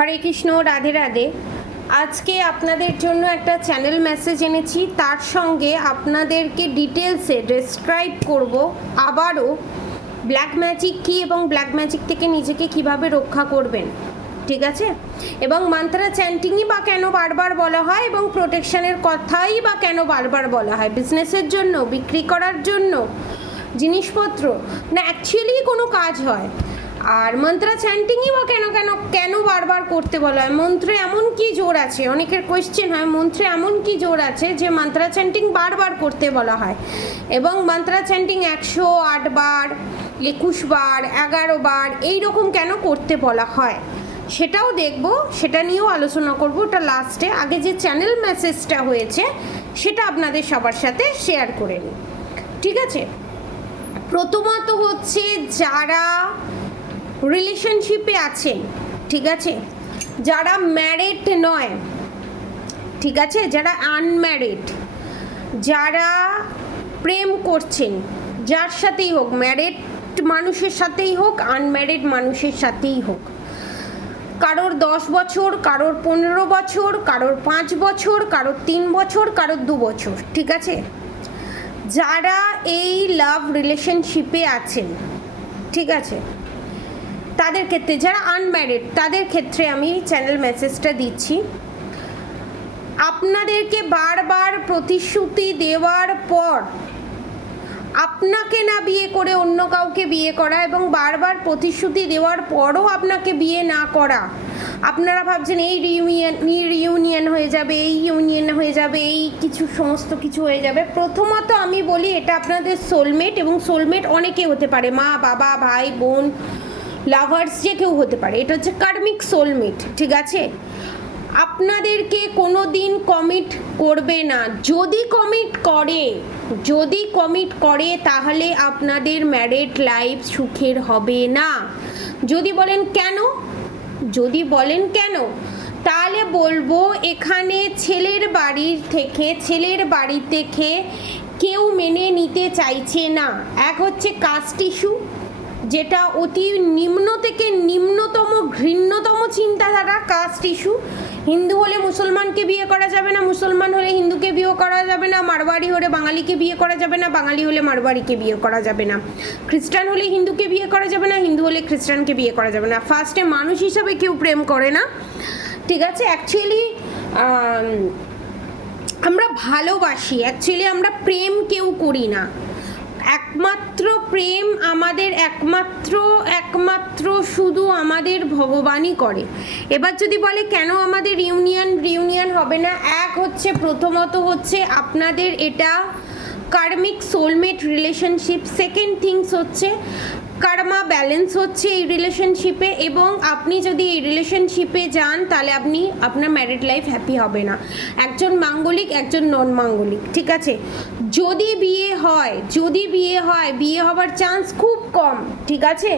হরে কৃষ্ণ, রাধে রাধে। আজকে আপনাদের জন্য একটা চ্যানেল মেসেজ এনেছি, তার সঙ্গে আপনাদেরকে ডিটেলসে ডেসক্রাইব করব আবারও ব্ল্যাক ম্যাজিক কী এবং ব্ল্যাক ম্যাজিক থেকে নিজেকে কিভাবে রক্ষা করবেন, ঠিক আছে? এবং মন্ত্র চ্যান্টিংই বা কেন বারবার বলা হয় এবং প্রোটেকশনের কথাই বা কেন বারবার বলা হয়, বিজনেসের জন্য, বিক্রি করার জন্য জিনিসপত্র না অ্যাকচুয়ালি কোনো কাজ হয়। আর মন্ত্র চ্যান্টিংই বা কেন কেন কেন বারবার করতে বলা হয়? মন্ত্রে এমন কি জোর আছে? অনেকের কোয়েশ্চেন হয়, মন্ত্রে এমন কি জোর আছে যে মন্ত্র চ্যান্টিং বারবার করতে বলা হয়? এবং মন্ত্র চ্যান্টিং 108 বার, 21 বার, 11 বার এইরকম কেন করতে বলা হয় সেটাও দেখব, সেটা নিয়েও আলোচনা করব। ওটা লাস্টে, আগে যে চ্যানেল মেসেজটা হয়েছে সেটা আপনাদের সবার সাথে শেয়ার করে নিই, ঠিক আছে? প্রথমত হচ্ছে যারা রিলেশনশিপে আছেন, ঠিক আছে, যারা ম্যারিড নয়, ঠিক আছে, যারা আনম্যারিড, যারা প্রেম করছেন যার সাথেই হোক, ম্যারিড মানুষের সাথেই হোক, আনম্যারিড মানুষের সাথেই হোক, কারোর 10 বছর, কারোর 15 বছর, কারোর 5 বছর, কারোর 3 বছর, কারোর 2 বছর, ঠিক আছে, যারা এই লাভ রিলেশনশিপে আছেন, ঠিক আছে, তাদের ক্ষেত্রে, যারা আনম্যারিড তাদের ক্ষেত্রে আমি চ্যানেল মেসেজটা দিচ্ছি। আপনাদেরকে বারবার প্রতিশ্রুতি দেওয়ার পর আপনাকে না বিয়ে করে অন্য কাউকে বিয়ে করা, এবং বারবার প্রতিশ্রুতি দেওয়ার পরও আপনাকে বিয়ে না করা, আপনারা ভাবছেন এই রিইউনিয়ন হয়ে যাবে, এই ইউনিয়ন হয়ে যাবে, এই কিছু সমস্ত কিছু হয়ে যাবে। প্রথমত আমি বলি এটা আপনাদের সোলমেট, এবং সোলমেট অনেকে হতে পারে, মা, বাবা, ভাই, বোন, লাভার্স, যে কেউ হতে পারে। এটা হচ্ছে কার্মিক সোলমেট, ঠিক আছে? আপনাদেরকে কোনো দিন কমিট করবে না। যদি কমিট করে তাহলে আপনাদের ম্যারিড লাইফ সুখের হবে না। যদি বলেন কেন, তাহলে বলবো এখানে ছেলের বাড়ি থেকে কেউ মেনে নিতে চাইছে না। এক হচ্ছে কাস্ট ইস্যু, যেটা অতি নিম্ন থেকে নিম্নতম ঘৃণ্যতম চিন্তাধারা, কাস্ট ইস্যু। হিন্দু হলে মুসলমানকে বিয়ে করা যাবে না, মুসলমান হলে হিন্দুকে বিয়ে করা যাবে না, মারবাড়ি হলে বাঙালিকে বিয়ে করা যাবে না, বাঙালি হলে মারবাড়িকে বিয়ে করা যাবে না, খ্রিস্টান হলে হিন্দুকে বিয়ে করা যাবে না, হিন্দু হলে খ্রিস্টানকে বিয়ে করা যাবে না। ফার্স্টে মানুষ হিসাবে কেউ প্রেম করে না, ঠিক আছে? অ্যাকচুয়ালি আমরা ভালোবাসি, অ্যাকচুয়ালি আমরা প্রেম কেউ করি না। একমাত্র প্রেম আমাদের একমাত্র শুধু আমাদের ভগবানই করে। এবার যদি বলে কেন আমাদের রিউনিয়ন হবে না, এক হচ্ছে, প্রথমত হচ্ছে আপনাদের এটা কার্মিক সোলমেট রিলেশনশিপ। সেকেন্ড থিংস হচ্ছে কার্মা ব্যালেন্স হচ্ছে এই রিলেশনশিপে, এবং আপনি যদি এই রিলেশনশিপে যান তাহলে আপনার ম্যারিড লাইফ হ্যাপি হবে না। একজন মাঙ্গলিক, একজন নন মাঙ্গলিক, ঠিক আছে? যদি বিয়ে হয় বিয়ে হবার চান্স খুব কম, ঠিক আছে?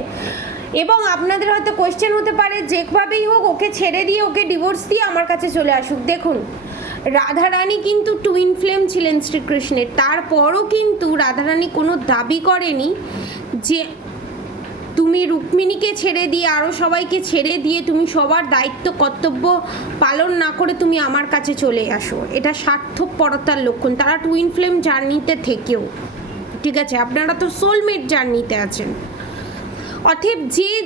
এবং আপনাদের হয়তো কোয়েশ্চেন হতে পারে যেভাবেই হোক ওকে ছেড়ে দিয়ে, ওকে ডিভোর্স দিয়ে আমার কাছে চলে আসুক। দেখুন, রাধারানী কিন্তু টুইন ফ্লেম ছিলেন শ্রীকৃষ্ণের, তারপরও কিন্তু রাধারানী কোনো দাবি করেনি যে তুমি রুক্মিণীকে ছেড়ে দিয়ে, আরও সবাইকে ছেড়ে দিয়ে তুমি সবার দায়িত্ব কর্তব্য পালন না করে তুমি আমার কাছে চলে আসো। এটা স্বার্থপরতার লক্ষণ। তারা টুইন ফ্লেম জার্নিতে থেকেও, ঠিক আছে, আপনারা তো সোলমেট জার্নিতে আছেন। অতএব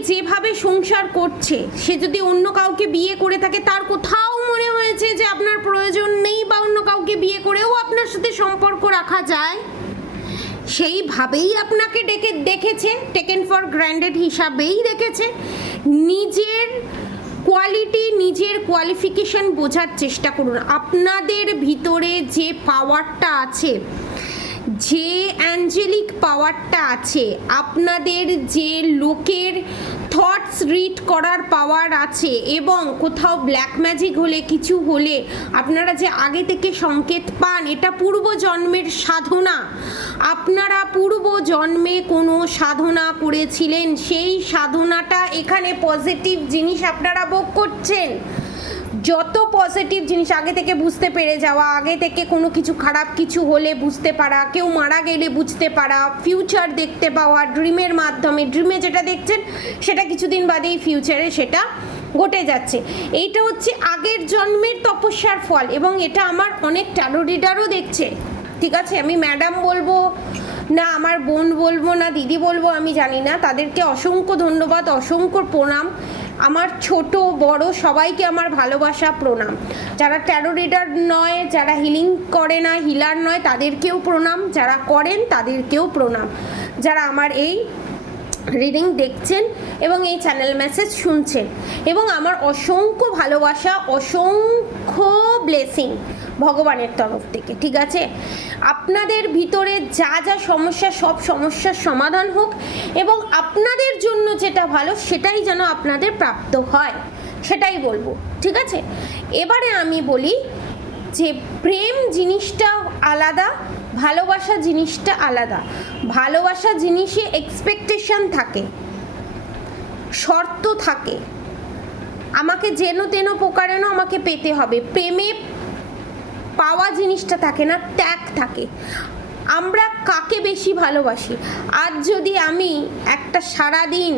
যেভাবে সংসার করছে, সে যদি অন্য কাউকে বিয়ে করে থাকে, তার কোথাও মনে হয়েছে যে আপনার প্রয়োজন নেই বা অন্য কাউকে বিয়ে করেও আপনার সাথে সম্পর্ক রাখা যায়, সেইভাবেই আপনাকে দেখেছে, টেকেন ফর গ্র্যান্ডেড হিসাবেই দেখেছে। নিজের কোয়ালিটি, নিজের কোয়ালিফিকেশন বোঝার চেষ্টা করুন। আপনাদের ভিতরে যে পাওয়ারটা আছে, যে অ্যাঞ্জেলিক পাওয়ারটা আছে, আপনাদের যে লোকের থটস রিড করার পাওয়ার আছে, এবং কোথাও ব্ল্যাক ম্যাজিক হলে, কিছু হলে আপনারা যে আগে থেকে সংকেত পান, এটা পূর্বজন্মের সাধনা। আপনারা পূর্বজন্মে কোনো সাধনা করেছিলেন, সেই সাধনাটা এখানে পজিটিভ জিনিস আপনারা ভোগ করছেন। যত পজিটিভ জিনিস আগে থেকে বুঝতে পেরে যাওয়া, আগে থেকে কোনো কিছু খারাপ কিছু হলে বুঝতে পারা, কেউ মারা গেলে বুঝতে পারা, ফিউচার দেখতে পাওয়া ড্রিমের মাধ্যমে, ড্রিমে যেটা দেখছেন সেটা কিছুদিন বাদেই ফিউচারে সেটা ঘটে যাচ্ছে। এইটা হচ্ছে আগের জন্মের তপস্যার ফল, এবং এটা আমার অনেক ট্যারো রিডারও দেখছে। ঠিক আছে, আমি ম্যাডাম বলবো না, আমার বোন বলবো না, দিদি বলবো আমি জানি না, তাদেরকে অসংখ্য ধন্যবাদ, অসংখ্য প্রণাম। আমার ছোট বড় সবাইকে আমার ভালোবাসা, প্রণাম। যারা ট্যারো রিডার নয়, যারা হিলিং করে না, হিলার নয়, তাদেরকেও প্রণাম, যারা করেন তাদেরকেও প্রণাম, যারা আমার এই রিডিং দেখছেন এবং এই চ্যানেল মেসেজ শুনছেন, এবং আমার অসংখ্য ভালোবাসা, অসংখ্য ব্লেসিং ভগবানের তরফ থেকে। ঠিক আছে, আপনাদের ভিতরে যা যা সমস্যা, সব সমস্যার সমাধান হোক, এবং আপনাদের জন্য যেটা ভালো সেটাই যেন আপনাদের প্রাপ্ত হয়, সেটাই বলবো। ঠিক আছে, এবারে আমি বলি যে প্রেম জিনিসটা আলাদা, ভালোবাসা জিনিসটা আলাদা। ভালোবাসা জিনিসে এক্সপেকটেশন থাকে, শর্ত থাকে, আমাকে যেন তেন প্রকারেণ আমাকে পেতে হবে। প্রেমে পাওয়া জিনিসটা থাকে না, ত্যাগ থাকে। আমরা কাকে বেশি ভালোবাসি? আজ যদি আমি একটা সারাদিন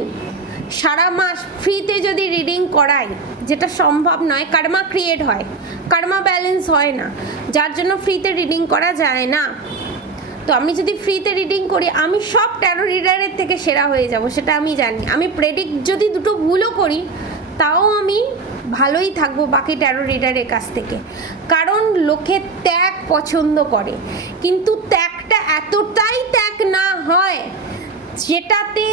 সারা মাস ফ্রিতে যদি রিডিং করাই, যেটা সম্ভব নয়, কার্মা ক্রিয়েট হয়, কার্মা ব্যালেন্স হয় না, যার জন্য ফ্রিতে রিডিং করা যায় না। তো আমি যদি ফ্রিতে রিডিং করি, আমি সব ট্যারো রিডারের থেকে সেরা হয়ে যাব, সেটা আমি জানি। আমি প্রেডিক্ট যদি দুটো ভুলও করি, তাও আমি ভালোই থাকবো বাকি ট্যারো রিডারের কাছ থেকে, কারণ লোকে ত্যাগ পছন্দ করে, কিন্তু ত্যাগটা এতটাই ত্যাগ না হয় যেটাতে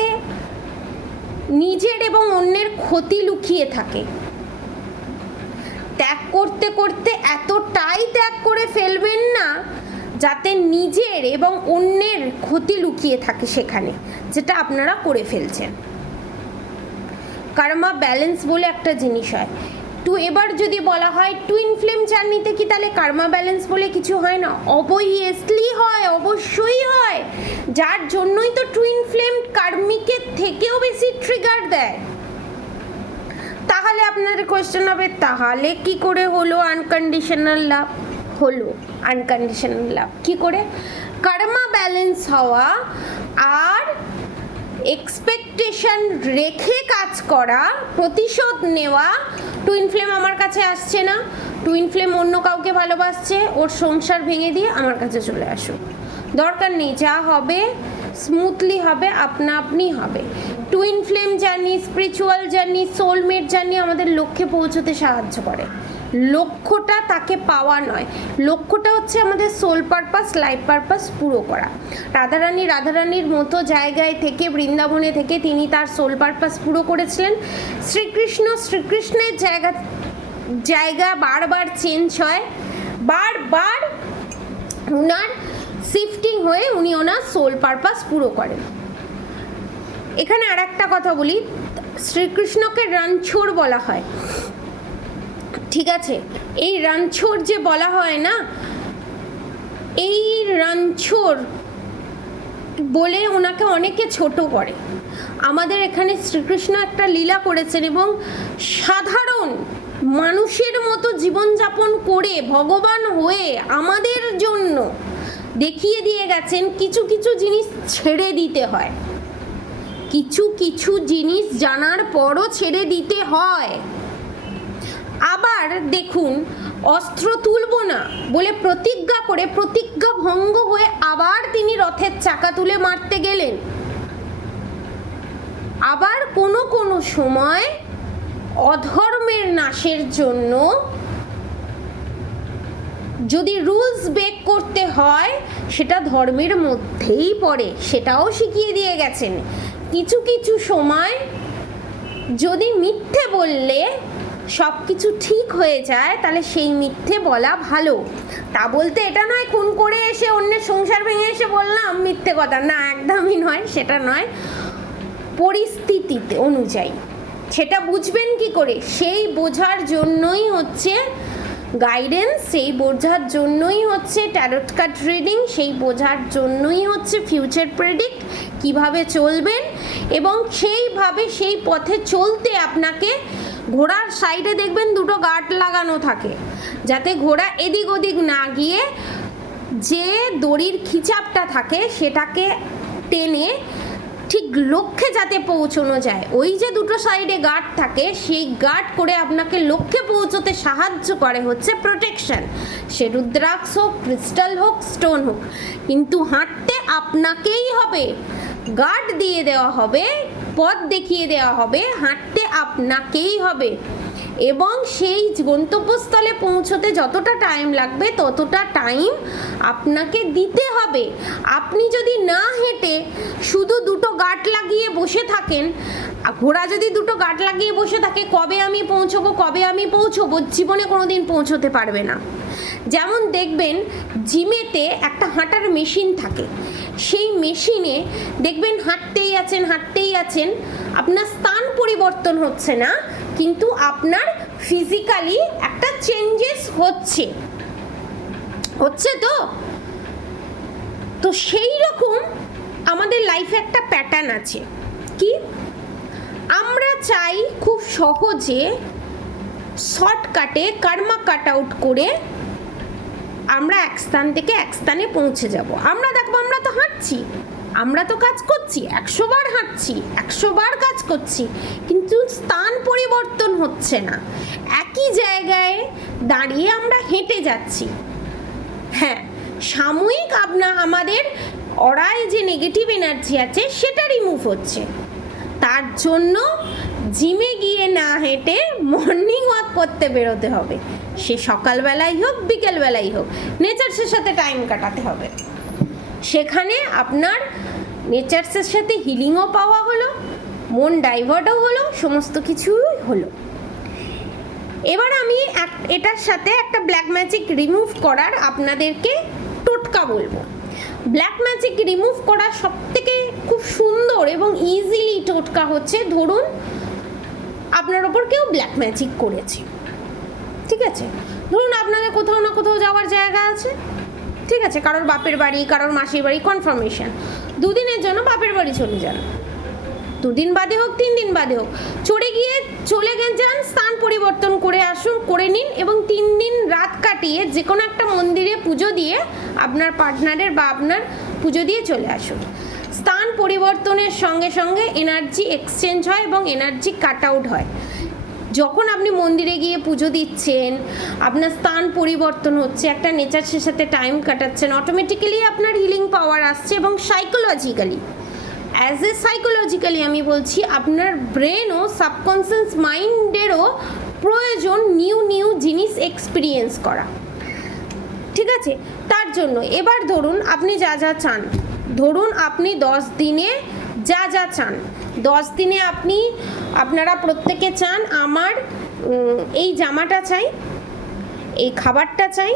নিজের এবং অন্যের ক্ষতি লুকিয়ে থাকে। ত্যাগ করতে করতে এতটাই ত্যাগ করে ফেলবেন না যাতে নিজের এবং অন্যের ক্ষতি লুকিয়ে থাকে সেখানে, যেটা আপনারা করে ফেলছেন। কার্মা ব্যালেন্স বলে একটা জিনিস হয়। তো এবার যদি বলা হয় টুইন ফ্লেম জার্নিতে কি তাহলে কার্মা ব্যালেন্স বলে কিছু হয় না? অবভিয়াসলি হয়, অবশ্যই হয়। যার জন্যই তো টুইন ফ্লেম কার্মিকের থেকেও বেশি ট্রিগার দেয়। তাহলে আপনাদের কোয়েশ্চেন হবে, তাহলে কি করে হলো আনকন্ডিশনাল লাভ? হলো আনকন্ডিশনাল লাভ কি করে? কার্মা ব্যালেন্স হওয়া আর এক্সপেকটেশন রেখে কাজ করা, প্রতিশোধ নেওয়া। টুইন ফ্লেম আমার কাছে আসছে না, টুইন ফ্লেম অন্য কাউকে ভালোবাসছে, ওর সংসার ভেঙে দিয়ে আমার কাছে চলে আসুক, দরকার নেই, যা হবে স্মুথলি হবে, আপনা আপনি হবে। Twin flame journey, spiritual journey, soulmate journey আমাদের লক্ষ্যে পৌঁছতে সাহায্য করে। লক্ষ্যটা তাকে পাওয়া নয়, লক্ষ্যটা হচ্ছে আমাদের সোল পারপাস, লাইফ পারপাস পুরো করা। রাধারানীর মতো জায়গায় থেকে, বৃন্দাবনে থেকে তিনি তার সোল পারপাস পুরো করেছিলেন। শ্রীকৃষ্ণের জায়গা বারবার চেঞ্জ হয়, বারবার উনার শিফটিং হয়ে উনি ওনার সোল পারপাস পুরো করেন। এখানে আর একটা কথা বলি, শ্রীকৃষ্ণকে রণছোড় বলা হয়। ঠিক আছে, এই রণছোড় যে বলা হয় না, এই রণছোড় বলে ওনাকে অনেকে ছোট করে। আমাদের এখানে শ্রীকৃষ্ণ একটা লীলা করেছেন এবং সাধারণ মানুষের মতো জীবনযাপন করে ভগবান হয়ে আমাদের জন্য দেখিয়ে দিয়ে গেছেন কিছু কিছু জিনিস ছেড়ে দিতে হয়, কিছু কিছু জিনিস জানার পরও ছেড়ে দিতে হয়। আবার দেখুন, অস্ত্র তুলব না বলে প্রতিজ্ঞা করে প্রতিজ্ঞা ভঙ্গ হয়ে আবার তিনি রথের চাকা তুলে মারতে গেলেন। আবার কোনো কোনো সময় অধর্মের নাশের জন্য যদি রুলস ব্রেক করতে হয়, সেটা ধর্মের মধ্যেই পড়ে, সেটাও শিখিয়ে দিয়ে গেছেন। কিছু কিছু সময় যদি মিথ্যে বললে সব কিছু ঠিক হয়ে যায়, তাহলে সেই মিথ্যে বলা ভালো। তা বলতে এটা নয় খুন করে এসে অন্যের সংসার ভেঙে এসে বললাম মিথ্যে কথা, না, একদমই নয়, সেটা নয়। পরিস্থিতিতে অনুযায়ী সেটা বুঝবেন কি করে, সেই বোঝার জন্যই হচ্ছে গাইডেন্স, সেই বোঝার জন্যই হচ্ছে ট্যারোট কার্ড রিডিং, সেই বোঝার জন্যই হচ্ছে ফিউচার প্রেডিক্ট, কিভাবে চলবেন এবং সেইভাবে সেই পথে চলতে আপনাকে ঘোড়ার সাইডে দেখবেন দুটো গার্ড লাগানো থাকে, যাতে ঘোড়া এদিক ওদিক না গিয়ে যে দড়ির খিচাপটা থাকে সেটাকে টেনে ঠিক লক্ষ্যে যাতে পৌঁছানো যায়। ওই যে দুটো সাইডে গার্ড থাকে, সেই গার্ড করে আপনাকে লক্ষ্যে পৌঁছতে সাহায্য করে হচ্ছে প্রোটেকশন, সে রুদ্রাক্ষ হোক, ক্রিস্টাল হোক, স্টোন হোক। কিন্তু হাঁটতে আপনাকেই হবে, গার্ড দিয়ে দেওয়া হবে, পথ দেখিয়ে দেওয়া হবে, হাঁটতে আপনাকেই হবে। এবং সেই গন্তব্যস্থলে পৌঁছতে যতটা টাইম লাগবে ততটা টাইম আপনাকে দিতে হবে। আপনি যদি না হেঁটে শুধু দুটো গার্ড লাগিয়ে বসে থাকেন, ঘোড়া যদি দুটো গার্ড লাগিয়ে বসে থাকে, কবে আমি পৌঁছবো কবে আমি পৌঁছবো, জীবনে কোনোদিন পৌঁছতে পারবে না। যেমন দেখবেন জিমেতে একটা হাঁটার মেশিন থাকে, সেই মেশিনে দেখবেন হাঁটতেই আছেন, আপনার স্থান পরিবর্তন হচ্ছে না, কিন্তু আপনার ফিজিক্যালি একটা চেঞ্জেস হচ্ছে তো সেই রকম আমাদের লাইফে একটা প্যাটার্ন আছে কি, আমরা চাই খুব সহজে শর্টকাটে কর্মা কাট আউট করে আমরা এক স্থান থেকে এক স্থানে পৌঁছে যাব। আমরা দেখবো আমরা তো হাঁটছি, আমরা তো কাজ করছি, 100 বার হাঁটছি, 100 বার কাজ করছি, কিন্তু স্থান পরিবর্তন হচ্ছে না, একই জায়গায় দাঁড়িয়ে আমরা হেঁটে যাচ্ছি। হ্যাঁ, সাময়িক আমাদের অরায় যে নেগেটিভ এনার্জি আছে সেটা রিমুভ হচ্ছে। তার জন্য জিমে গিয়ে না হেঁটে মর্নিং ওয়াক করতে বেরোতে হবে, সে সকালবেলাই হোক বিকেলবেলাই হোক, নেচার্সের সাথে টাইম কাটাতে হবে। সেখানে আপনার নেচার্সের সাথে হিলিংও পাওয়া হলো, মন ডাইভার্টও হলো, সমস্ত কিছুই হলো। এবার আমি এটার সাথে একটা ব্ল্যাক ম্যাজিক রিমুভ করার আপনাদেরকে টোটকা বলবো। ব্ল্যাক ম্যাজিক রিমুভ করার সবথেকে খুব সুন্দর এবং ইজিলি টোটকা হচ্ছে, ধরুন আপনার ওপর কেউ ব্ল্যাক ম্যাজিক করেছে, ঠিক আছে, ধরুন আপনাদের কোথাও না কোথাও যাওয়ার জায়গা আছে, ঠিক আছে, কারোর বাপের বাড়ি, কারোর মাসির বাড়ি, কনফার্মেশন, 2 দিনের জন্য বাপের বাড়ি চলে যান, 2 দিন বাদে হোক 3 দিন বাদে হোক, চলে যান, স্থান পরিবর্তন করে নিন এবং 3 দিন রাত কাটিয়ে যে কোনো একটা মন্দিরে পুজো দিয়ে আপনার পার্টনারের বা আপনার পুজো দিয়ে চলে আসুন। স্থান পরিবর্তনের সঙ্গে সঙ্গে এনার্জি এক্সচেঞ্জ হয় এবং এনার্জি কাট আউট হয়। যখন আপনি মন্দিরে গিয়ে পুজো দিচ্ছেন, আপনার স্থান পরিবর্তন হচ্ছে, একটা নেচারের সাথে টাইম কাটাচ্ছেন, অটোমেটিক্যালি আপনার হিলিং পাওয়ার আসছে। এবং সাইকোলজিক্যালি আমি বলছি, আপনার ব্রেন ও সাবকনসিয়াস মাইন্ডেরও প্রয়োজন নিউ জিনিস এক্সপিরিয়েন্স করা, ঠিক আছে। তার জন্য এবার ধরুন আপনি যা চান, ধরুন আপনি 10 দিনে যা চান, 10 দিনে আপনারা প্রত্যেকে চান আমার এই জামাটা চাই, এই খাবারটা চাই,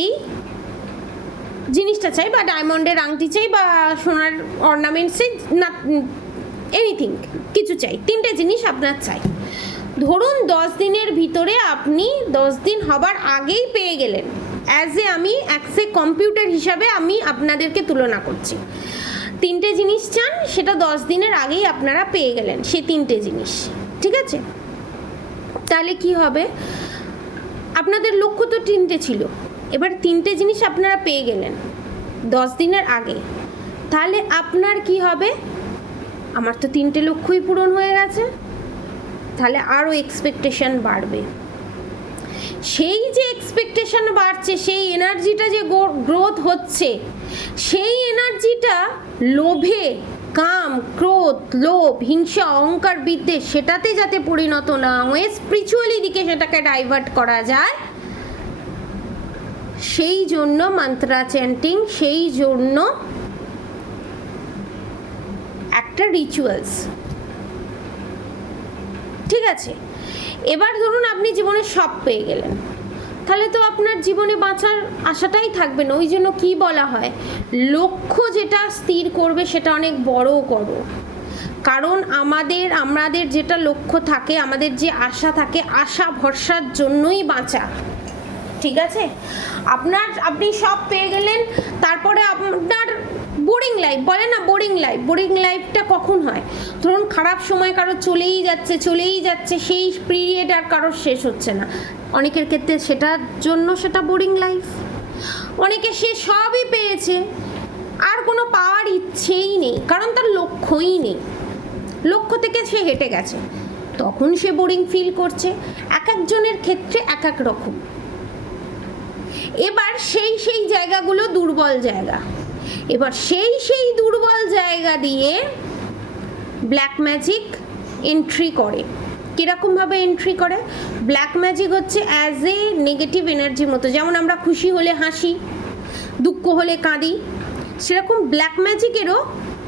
এই জিনিসটা চাই, বা ডায়মন্ডের আংটি চাই, বা সোনার অর্নামেন্টস চাই, না এনিথিং কিছু চাই, 3টে জিনিস আপনার চাই। ধরুন 10 দিনের ভিতরে আপনি 10 দিন হবার আগেই পেয়ে গেলেন, আমি কম্পিউটার হিসাবে আমি আপনাদেরকে তুলনা করছি। 3টে জিনিস চান, সেটা 10 দিনের আগেই আপনারা পেয়ে গেলেন সেই 3টে জিনিস, ঠিক আছে। তাহলে কি হবে, আপনাদের লক্ষ্য তো 3টে ছিল, এবার 3টে জিনিস আপনারা পেয়ে গেলেন 10 দিনের আগে, তাহলে আপনার কি হবে, আমার তো 3টে লক্ষ্যই পূরণ হয়ে গেছে, তাহলে আরও এক্সপেকটেশন বাড়বে। সেই যে এক্সপেকটেশন বাড়ছে, সেই এনার্জিটা যে গ্রোথ হচ্ছে, সেই এনার্জিটা লোভে, কাম, ক্রোধ, লোভ, হিংসা, অহংকার, বিদ্বেষ সেটাতে যাতে পরিণত না হয়ে স্পিরিচুয়ালি দিকে সেটাকে ডাইভার্ট করা যায়, সেই জন্য মন্ত্রা চ্যান্টিং, সেই জন্য একটা রিচুয়ালস, ঠিক আছে। এবার ধরুন আপনি জীবনে সব পেয়ে গেলেন, তাহলে তো আপনার জীবনে বাঁচার আশাটাই থাকবে না। ওই জন্য কি বলা হয়, লক্ষ্য যেটা স্থির করবে সেটা অনেক বড় করো, কারণ আমাদের যেটা লক্ষ্য থাকে, আমাদের যে আশা থাকে, আশা ভরসার জন্যই বাঁচা, ঠিক আছে। আপনি সব পেয়ে গেলেন, তারপরে আপনার বোরিং লাইফ বলে না, বোরিং লাইফ। বোরিং লাইফটা কখন হয়? ধরুন খারাপ সময় কারো চলেই যাচ্ছে, সেই পিরিয়ড আর কারোর শেষ হচ্ছে না। অনেকের ক্ষেত্রে সেটার জন্য সেটা বোরিং লাইফ। অনেকে সে সবই পেয়েছে, আর কোনো পাওয়ার ইচ্ছেই নেই, কারণ তার লক্ষ্যই নেই, লক্ষ্য থেকে সে হেঁটে গেছে, তখন সে বোরিং ফিল করছে। এক একজনের ক্ষেত্রে এক এক রকম। এবার সেই জায়গাগুলো দুর্বল জায়গা। এবার সেই দুর্বল জায়গা দিয়ে ব্ল্যাক ম্যাজিক এন্ট্রি করে। কীরকমভাবে এন্ট্রি করে? ব্ল্যাক ম্যাজিক হচ্ছে অ্যাজ এ নেগেটিভ এনার্জির মতো। যেমন আমরা খুশি হলে হাসি, দুঃখ হলে কাঁদি, সেরকম ব্ল্যাক ম্যাজিকেরও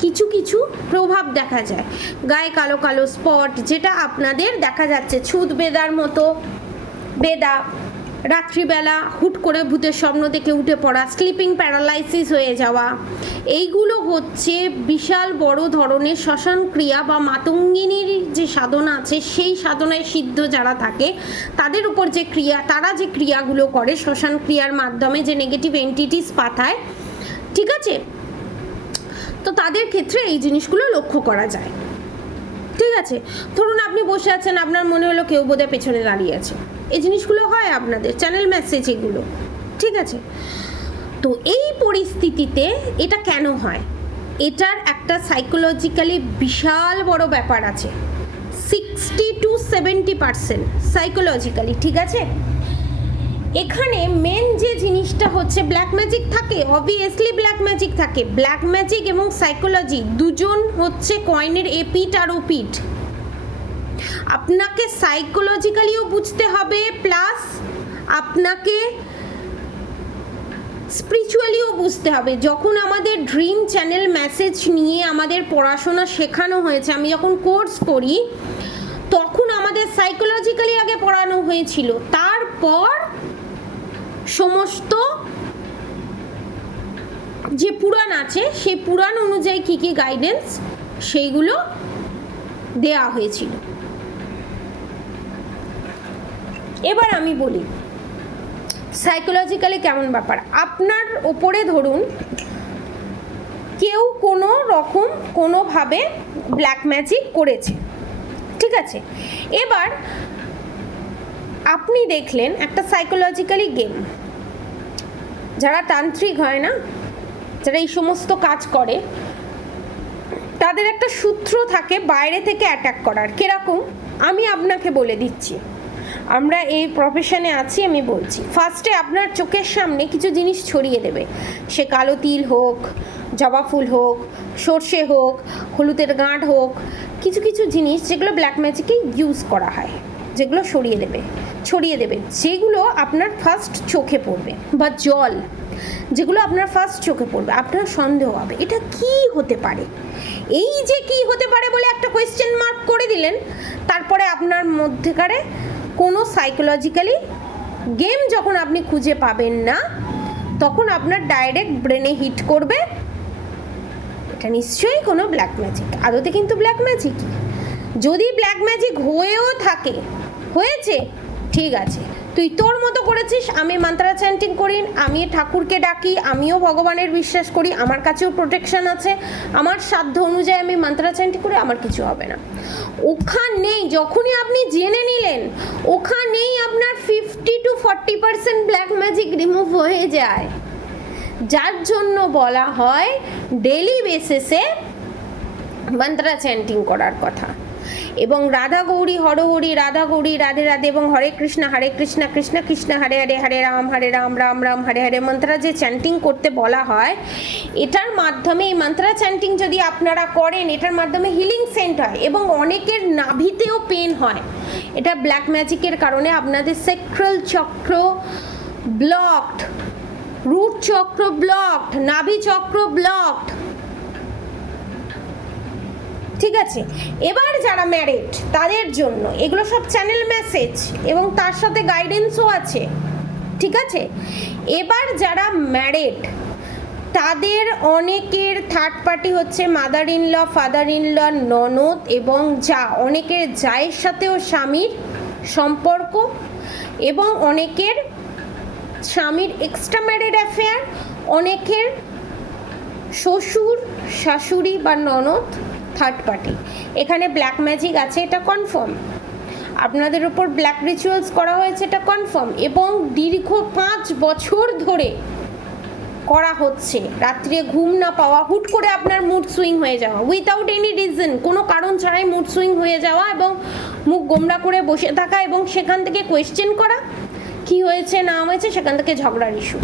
কিছু কিছু প্রভাব দেখা যায়। গায়ে কালো কালো স্পট, যেটা আপনাদের দেখা যাচ্ছে ছুত বেদার মতো বেদা, রাত্রিবেলা হুট করে ভূতের স্বপ্ন দেখে উঠে পড়া, স্লিপিং প্যারালাইসিস হয়ে যাওয়া, এইগুলো হচ্ছে বিশাল বড় ধরনের শ্মশান ক্রিয়া বা মাতঙ্গিনীর যে সাধনা আছে, সেই সাধনায় সিদ্ধ যারা থাকে তাদের উপর যে ক্রিয়া, তারা যে ক্রিয়াগুলো করে শ্মশান ক্রিয়ার মাধ্যমে, যে নেগেটিভ এন্টিটিস পাঠায়, ঠিক আছে, তো তাদের ক্ষেত্রে এই জিনিসগুলো লক্ষ্য করা যায়। ঠিক আছে, ধরুন আপনি বসে আছেন, আপনার মনে হলো কেউ বোধহয় পেছনে দাঁড়িয়ে আছে, এই জিনিসগুলো হয় আপনাদের চ্যানেল মেসেজ এগুলো, ঠিক আছে। তো এই পরিস্থিতিতে এটা কেন হয়? এটার একটা সাইকোলজিক্যালি বিশাল বড় ব্যাপার আছে, 60 to 70% সাইকোলজিক্যালি, ঠিক আছে। এখানে মেন যে জিনিসটা হচ্ছে ব্ল্যাক ম্যাজিক থাকে, অবভিয়াসলি ব্ল্যাক ম্যাজিক থাকে। ব্ল্যাক ম্যাজিক এবং সাইকোলজি দুজন হচ্ছে কয়েনের এপিঠ আর ওপিঠ। আপনাকে সাইকোলজিক্যালিও বুঝতে হবে, প্লাস আপনাকে স্পিরিচুয়ালিও বুঝতে হবে। যখন আমাদের ড্রিম চ্যানেল মেসেজ নিয়ে আমাদের পড়াশোনা শেখানো হয়েছে, আমি যখন কোর্স করি তখন আমাদের সাইকোলজিক্যালি আগে পড়ানো হয়েছিল, তারপর সমস্ত যে পুরাণ আছে সেই পুরাণ অনুযায়ী কী কী গাইডেন্স সেইগুলো দেয়া হয়েছিল। এবার আমি বলি সাইকোলজিক্যালি কেমন ব্যাপার। আপনার ওপরে ধরুন কেউ কোনো রকম কোনোভাবে ব্ল্যাক ম্যাজিক করেছে, ঠিক আছে। এবার আপনি দেখলেন একটা সাইকোলজিক্যালি গেম, যারা তান্ত্রিক হয় না, যারা এই সমস্ত কাজ করে, তাদের একটা সূত্র থাকে বাইরে থেকে অ্যাটাক করার। কিরকম আমি আপনাকে বলে দিচ্ছি, আমরা এই প্রফেশনে আছি, আমি বলছি। ফার্স্টে আপনার চোখের সামনে কিছু জিনিস ছড়িয়ে দেবে, সে কালো তিল হোক, জবা ফুল হোক, সর্ষে হোক, হলুদের গাঁট হোক, কিছু কিছু জিনিস যেগুলো ব্ল্যাক ম্যাজিকে ইউজ করা হয়, যেগুলো ছড়িয়ে দেবে, যেগুলো আপনার ফার্স্ট চোখে পড়বে, বা জল, যেগুলো আপনার ফার্স্ট চোখে পড়বে, আপনার সন্দেহ হবে এটা কি হতে পারে। এই যে কি হতে পারে বলে একটা কোয়েশ্চেন মার্ক করে দিলেন, তারপরে আপনার মধ্যেকারে কোনো সাইকোলজিক্যালি গেম যখন আপনি খুঁজে পাবেন না, তখন আপনার ডাইরেক্ট ব্রেনে হিট করবে এটা নিশ্চয়ই কোনো ব্ল্যাক ম্যাজিক। আদতে কিন্তু ব্ল্যাক ম্যাজিক, যদি ব্ল্যাক ম্যাজিক হয়েও থাকে, হয়েছে ঠিক আছে, তুই তোর মতো করেছিস, আমি মন্ত্রা চ্যান্টিং করি, আমি ঠাকুরকে ডাকি, আমিও ভগবানের বিশ্বাস করি, আমার কাছেও প্রোটেকশন আছে, আমার সাধ্য অনুযায়ী আমি মন্ত্রা চ্যান্টিং করি, আমার কিছু হবে না। ওখানেই যখনই আপনি জেনে নিলেন, ওখানেই আপনার 50 to 40% ব্ল্যাক ম্যাজিক রিমুভ হয়ে যায়, যার জন্য বলা হয় ডেলি বেসিসে মন্ত্রা চ্যান্টিং করার কথা। এবং রাধা গৌরী হরহরি, রাধা গৌরী রাধে রাধে, এবং হরে কৃষ্ণ কৃষ্ণ কৃষ্ণ হরে হরে, হরে রাম রাম রাম হরে হরে মন্ত্রা যে চ্যান্টিং করতে বলা হয়, এটার মাধ্যমে, এই মন্ত্রা চ্যান্টিং যদি আপনারা করেন, এটার মাধ্যমে হিলিং সেন্ট হয়, এবং অনেকের নাভিতেও পেন হয়। এটা ব্ল্যাক ম্যাজিকের কারণে আপনাদের সেক্রাল চক্র ব্লকড, রুট চক্র ব্লকড, নাভি চক্র ব্লকড, ঠিক আছে। এবার যারা ম্যারিড তাদের জন্য এগুলো সব চ্যানেল মেসেজ, এবং তার সাথে গাইডেন্সও আছে, ঠিক আছে। এবার যারা ম্যারিড তাদের অনেকের থার্ড পার্টি হচ্ছে mother in law, father in law, ননদ এবং যা, অনেকের জায়ের সাথেও স্বামীর সম্পর্ক, এবং অনেকের স্বামীর এক্সট্রা ম্যারিড অ্যাফেয়ার, অনেকের শ্বশুর, শাশুড়ি বা ননদ, থার্ড পার্টি। এখানে ব্ল্যাক ম্যাজিক আছে, এটা কনফার্ম। আপনাদের ওপর ব্ল্যাক রিচুয়ালস করা হয়েছে, এটা কনফার্ম। এবং দীর্ঘ 5 বছর ধরে করা হচ্ছে। রাত্রে ঘুম না পাওয়া, হুট করে আপনার মুড সুইং হয়ে যাওয়া, উইথাউট এনি রিজন, কোনো কারণ ছাড়াই মুড সুইং হয়ে যাওয়া এবং মুখ গোমড়া করে বসে থাকা এবং সেখান থেকে কোয়েশ্চেন করা কি হয়েছে না হয়েছে, সেখান থেকে ঝগড়ার ইস্যু।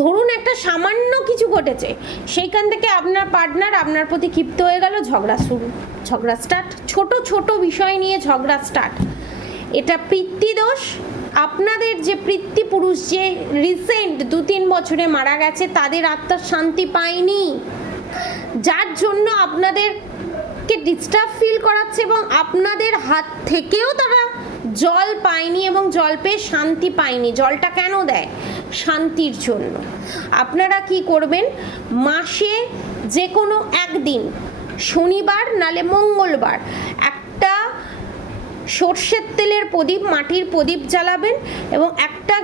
ধরুন একটা সামান্য কিছু ঘটেছে, সেইখান থেকে আপনার পার্টনার আপনার প্রতি ক্ষিপ্ত হয়ে গেল, ঝগড়া শুরু, ঝগড়া স্টার্ট, ছোট ছোট বিষয় নিয়ে ঝগড়া স্টার্ট। এটা পিতৃদোষ। আপনাদের যে পিতৃপুরুষ যে রিসেন্ট 2-3 বছরে মারা গেছে, তাদের আত্মার শান্তি পায়নি, যার জন্য আপনাদেরকে ডিস্টার্ব ফিল করাচ্ছে এবং আপনাদের হাত থেকেও তারা জল পায়নি এবং জল পেয়ে শান্তি পায়নি। জলটা কেন দেয়? শান্তির জন্য। আপনারা কি করবেন, মাসে যে কোনো একদিন, শনিবার নালে মঙ্গলবার, একটা সর্ষের তেলের প্রদীপ, মাটির প্রদীপ জ্বালাবেন এবং একটা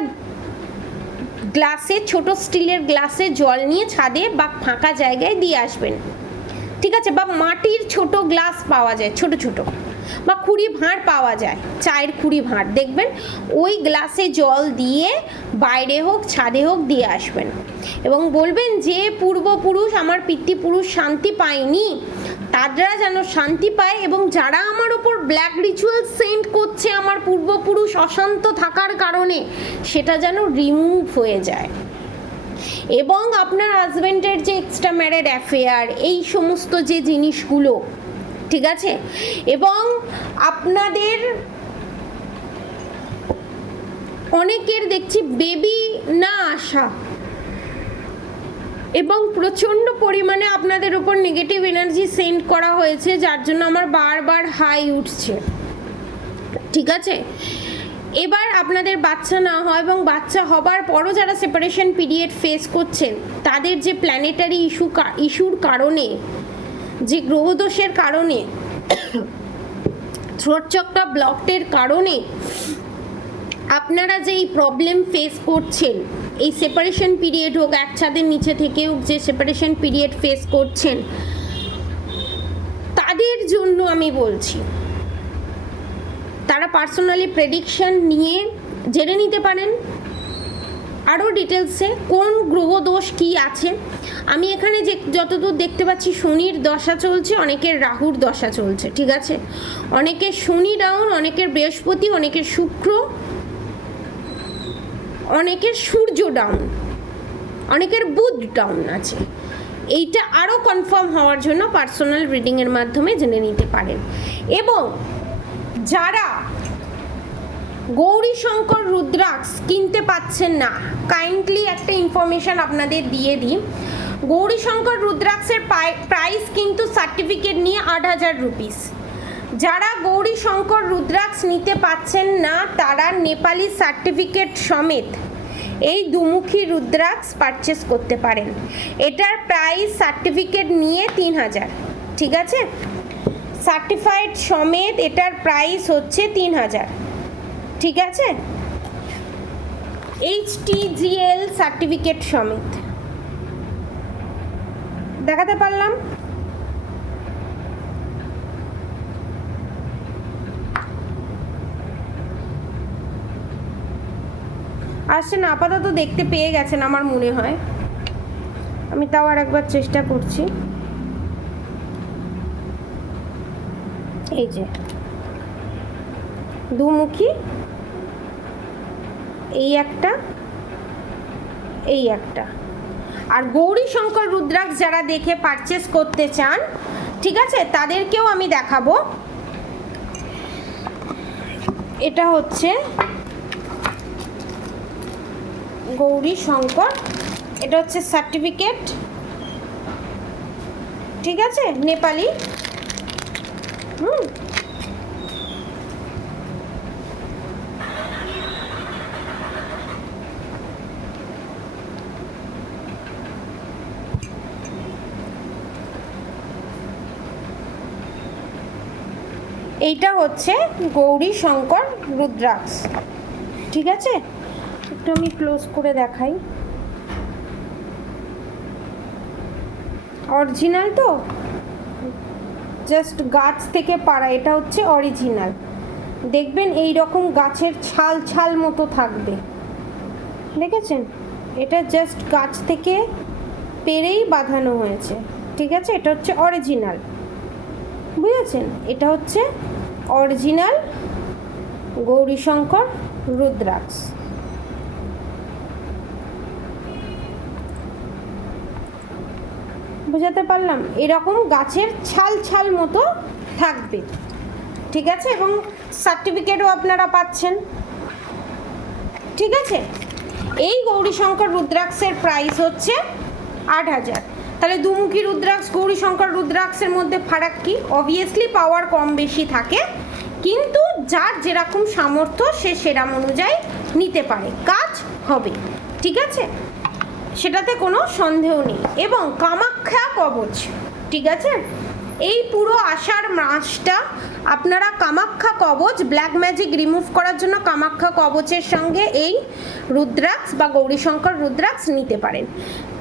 গ্লাসে, ছোট স্টিলের গ্লাসে জল নিয়ে ছাদে বা ফাঁকা জায়গায় দিয়ে আসবেন, ঠিক আছে? বা মাটির ছোট গ্লাস পাওয়া যায়, ছোট ছোট, বা খুঁড়ি ভাঁড় পাওয়া যায়, চায়ের খুঁড়ি ভাঁড়, দেখবেন ওই গ্লাসে জল দিয়ে বাইরে হোক ছাদে হোক দিয়ে আসবেন এবং বলবেন যে পূর্বপুরুষ, আমার পিতৃপুরুষ শান্তি পায়নি, তারা যেন শান্তি পায় এবং যারা আমার ওপর ব্ল্যাক রিচুয়াল সেন্ড করছে আমার পূর্বপুরুষ অশান্ত থাকার কারণে, সেটা যেন রিমুভ হয়ে যায়। এবং আপনার হাজব্যান্ডের যে এক্সট্রা ম্যারেড অ্যাফেয়ার, এই সমস্ত যে জিনিসগুলো, ঠিক আছে? এবং আপনাদের অনেকের দেখছি বেবি না আসা এবং প্রচণ্ড পরিমাণে আপনাদের উপর নেগেটিভ এনার্জি সেন্ড করা হয়েছে, যার জন্য আমার বারবার হাই উঠছে, ঠিক আছে? এবার আপনাদের বাচ্চা না হয় এবং বাচ্চা হবার পরও যারা সেপারেশন পিরিয়ড ফেস করছেন, তাদের যে প্ল্যানেটারি ইস্যুর কারণে, যে গ্রহদোষের কারণে, থ্রোট চক্রা ব্লকডের কারণে আপনারা যে এই প্রবলেম ফেস করছেন, এই সেপারেশন পিরিয়ড হোক, এক ছাদের নিচে থেকেও যে সেপারেশন পিরিয়ড ফেস করছেন, তাদের জন্য আমি বলছি, তারা পার্সোনালি প্রেডিকশন নিয়ে জেনে নিতে পারেন আরও ডিটেলসে কোন গ্রহ দোষ কী আছে। আমি এখানে যে যতদূর দেখতে পাচ্ছি, শনির দশা চলছে, অনেকের রাহুর দশা চলছে, ঠিক আছে? অনেকের শনি ডাউন, অনেকের বৃহস্পতি, অনেকের শুক্র, অনেকের সূর্য ডাউন, অনেকের বুধ ডাউন আছে। এইটা আরও কনফার্ম হওয়ার জন্য পার্সোনাল রিডিংয়ের মাধ্যমে জেনে নিতে পারেন। এবং যারা গৌরীশঙ্কর রুদ্রাক্ষ কিনতে পাচ্ছেন না, কাইন্ডলি একটা ইনফরমেশান আপনাদের দিয়ে দিই। গৌরীশঙ্কর রুদ্রাক্ষের প্রাইস কিন্তু সার্টিফিকেট নিয়ে 8,000 রুপিস। যারা গৌরীশঙ্কর রুদ্রাক্ষ নিতে পাচ্ছেন না, তারা নেপালি সার্টিফিকেট সমেত এই দুমুখী রুদ্রাক্ষ পারচেস করতে পারেন। এটার প্রাইস সার্টিফিকেট নিয়ে 3,000, ঠিক আছে? সার্টিফাইড সমেত এটার প্রাইস হচ্ছে 3,000, ঠিক আছে? HTGL সার্টিফিকেট সমেত। দেখাতে পারলাম? আসছেন আপাতত দেখতে পেয়ে গেছেন আমার মনে হয়। আমি তাও আর একবার চেষ্টা করছি। এই যে দুমুখী, এই একটা, এই একটা। আর গৌরীশঙ্কর রুদ্রাক্ষ যারা দেখে পারচেস করতে চান, ঠিক আছে, তাদেরকেও আমি দেখাবো। এটা হচ্ছে গৌরীশঙ্কর, এটা হচ্ছে সার্টিফিকেট, ঠিক আছে, নেপালি। এইটা হচ্ছে গৌরীশঙ্কর রুদ্রাক্ষ, ঠিক আছে? একটু আমি ক্লোজ করে দেখাই। অরিজিনাল তো, জাস্ট গাছ থেকে পাড়া, এটা হচ্ছে অরিজিনাল। দেখবেন এই রকম গাছের ছাল ছাল মতো থাকবে, দেখেছেন? এটা জাস্ট গাছ থেকে পেরেই বাঁধানো হয়েছে, ঠিক আছে? এটা হচ্ছে অরিজিনাল, বুঝেছেন? এটা হচ্ছে অরিজিনাল গৌরীশঙ্কর রুদ্রাক্ষ। বুঝাতে পারলাম? এরকম গাছের ছাল ছাল মতো থাকবে, ঠিক আছে? এবং সার্টিফিকেটও আপনারা পাচ্ছেন, ঠিক আছে? এই গৌরীশঙ্কর রুদ্রাক্ষের প্রাইস হচ্ছে 8,000। তাহলে দুমুখী রুদ্রাক্ষ গৌরীশঙ্কর রুদ্রাক্ষের মধ্যে ফারাক কি? অবভিয়াসলি পাওয়ার কম বেশি থাকে, কিন্তু যার যেরকম সামর্থ্য সে সেরকম অনুযায়ী নিতে পারে, কাজ হবে, ঠিক আছে? সেটাতে কোনো সন্দেহ নেই। এবং কামাখ্যা কবচ, ঠিক আছে? এই পুরো আষাঢ় মাসটা আপনারা কামাখ্যা কবচ, ব্ল্যাক ম্যাজিক রিমুভ করার জন্য কামাখ্যা কবচের সঙ্গে এই রুদ্রাক্ষ বা গৌরীশঙ্কর রুদ্রাক্ষ নিতে পারেন,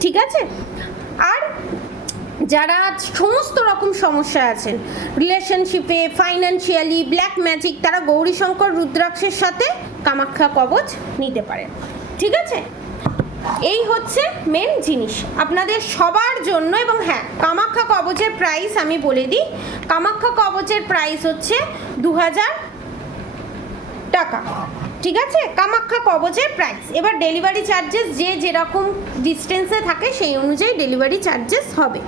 ঠিক আছে? আর যারা সমস্ত রকম সমস্যায় আছেন, রিলেশনশিপে, ফাইন্যান্সিয়ালি, ব্ল্যাক ম্যাজিক, তারা গৌরীশঙ্কর রুদ্রাক্ষের সাথে কামাখ্যা কবচ নিতে পারেন, ঠিক আছে? এই হচ্ছে মেন জিনিস আপনাদের সবার জন্য। এবং হ্যাঁ, কামাখ্যা কবচের প্রাইস আমি বলে দিই, কামাখ্যা কবচের প্রাইস হচ্ছে 2,000 টাকা, ঠিক আছে? কামাখ্যা কবচের প্রাইস। এবার ডেলিভারি চার্জেস যে যেরকম ডিস্টেন্সে থাকে সেই অনুযায়ী ডেলিভারি চার্জেস হবে,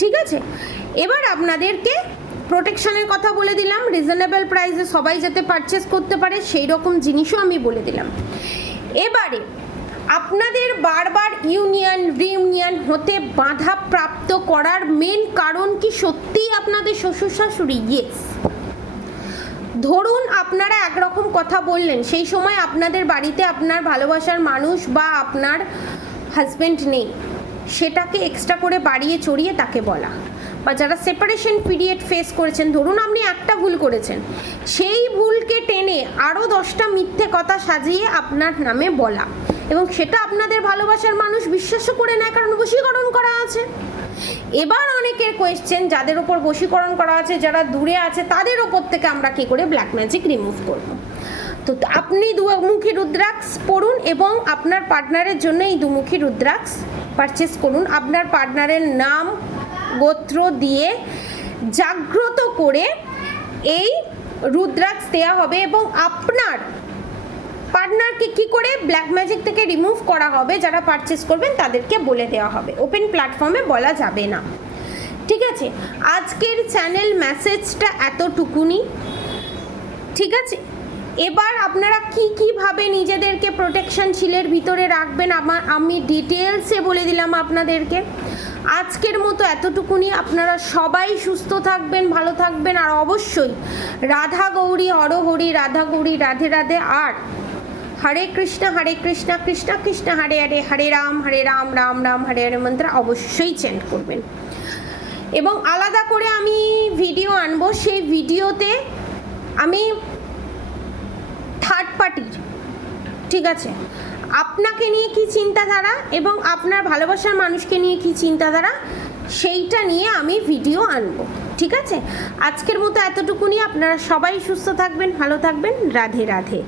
ঠিক আছে? এবার আপনাদেরকে প্রোটেকশনের কথা বলে দিলাম, রিজনেবল প্রাইসে সবাই যাতে পারচেস করতে পারে সেই রকম জিনিসও আমি বলে দিলাম। এবারে আপনাদের বারবার রিউনিয়ন হতে বাধা প্রাপ্ত করার মেন কারণ কি সত্যিই আপনাদের শ্বশুর শাশুড়ি? ইয়েস। ধরুন আপনারা একরকম কথা বললেন, সেই সময় আপনাদের বাড়িতে আপনার ভালোবাসার মানুষ বা আপনার হাজব্যান্ড নেই, সেটাকে এক্সট্রা করে বাড়িয়ে চড়িয়ে তাকে বলা, বা যারা সেপারেশন পিরিয়ড ফেস করেছেন, ধরুন আপনি একটা ভুল করেছেন, সেই ভুলকে টেনে আরও 10টা মিথ্যে কথা সাজিয়ে আপনার নামে বলা, এবং সেটা আপনাদের ভালোবাসার মানুষ বিশ্বাসও করে নেয়, কারণ বশীকরণ করা আছে। এবার অনেকের কোয়েশ্চেন, যাদের ওপর বশীকরণ করা আছে, যারা দূরে আছে, তাদের ওপর থেকে আমরা কি করে ব্ল্যাক ম্যাজিক রিমুভ করব? তো আপনি দুমুখী রুদ্রাক্ষ পড়ুন এবং আপনার পার্টনারের জন্য এই দুমুখী রুদ্রাক্ষ পারচেস করুন। আপনার পার্টনারের নাম গোত্র দিয়ে জাগ্রত করে এই রুদ্রাক্ষ দেওয়া হবে, এবং আপনার পার্টনারকে কি করে ব্ল্যাক ম্যাজিক থেকে রিমুভ করা হবে যারা পারচেস করবেন তাদেরকে বলে দেওয়া হবে, ওপেন প্ল্যাটফর্মে বলা যাবে না, ঠিক আছে? আজকের চ্যানেল মেসেজটা এতটুকুনি, ঠিক আছে? এবার আপনারা কিভাবে নিজেদেরকে প্রোটেকশন শিলের ভিতরে রাখবেন আমি ডিটেলসে বলে দিলাম আপনাদেরকে। আজকের মতো এতটুকুনি। আপনারা সবাই সুস্থ থাকবেন, ভালো থাকবেন, আর অবশ্যই রাধা গৌরী হরহরি, রাধা গৌরী রাধে রাধে। আর হরে কৃষ্ণ কৃষ্ণ কৃষ্ণ হরে হরে, হরে রাম রাম রাম হরে হরে মন্ত্র অবশ্যই চ্যান্ট করবেন। এবং আলাদা করে আমি ভিডিও আনবো, সেই ভিডিওতে আমি থার্ড পার্টির, ঠিক আছে, আপনাকে নিয়ে কি চিন্তাধারা এবং আপনার ভালোবাসার মানুষকে নিয়ে কি চিন্তাধারা, সেইটা নিয়ে আমি ভিডিও আনবো, ঠিক আছে? আজকের মতো এতটুকুনি। আপনারা সবাই সুস্থ থাকবেন, ভালো থাকবেন, রাধে রাধে।